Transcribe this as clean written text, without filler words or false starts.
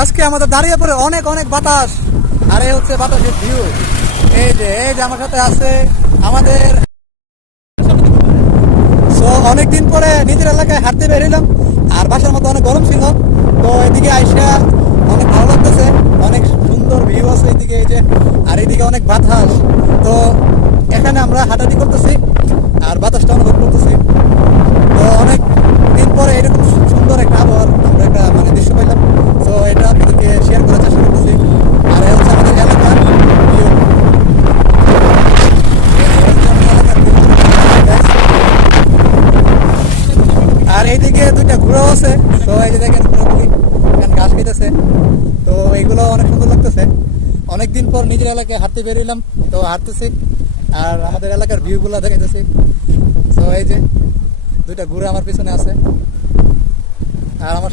আজকে আমাদের দাঁড়িয়ে পড়ে অনেক অনেক বাতাস, আর এই হচ্ছে বাতাসের ভিউ। এই যে আমার সাথে আছে আমাদের। তো অনেকদিন পরে নিজের এলাকায় হাঁটতে বেরিলাম, আর বাসার মধ্যে অনেক গরম ছিল, তো এদিকে আইসা অনেক ভালো লাগতেছে। অনেক সুন্দর ভিউ আছে এদিকে, এই যে, আর এদিকে অনেক বাতাস। তো এখানে আমরা হাঁটাহাঁটি করতেছি আর বাতাসটা অনুভব করতেছি। তো অনেক দিন পরে এরকম সুন্দর একটা আবহাওয়ার আমরা একটা মানে দৃশ্য পাইলাম। তো এটা আপনাদেরকে শেয়ার করার চেষ্টা করতেছি। আর এই হচ্ছে আমাদের এলাকার view। আর এইদিকে দুইটা ঘোড়াও আছে। তো এই যে দেখেন ঘোড়াগুলি এখানে ঘাস খাইতেছে। তো এইগুলো অনেক সুন্দর লাগতেছে। অনেকদিন পর নিজের এলাকায় হাঁটতে বেরিলাম, তো হাঁটতেছি আর আমাদের এলাকার ভিউগুলো দেখাইতেছি। তো এই যে দুইটা ঘোড়া আমার পিছনে আছে, আর আমার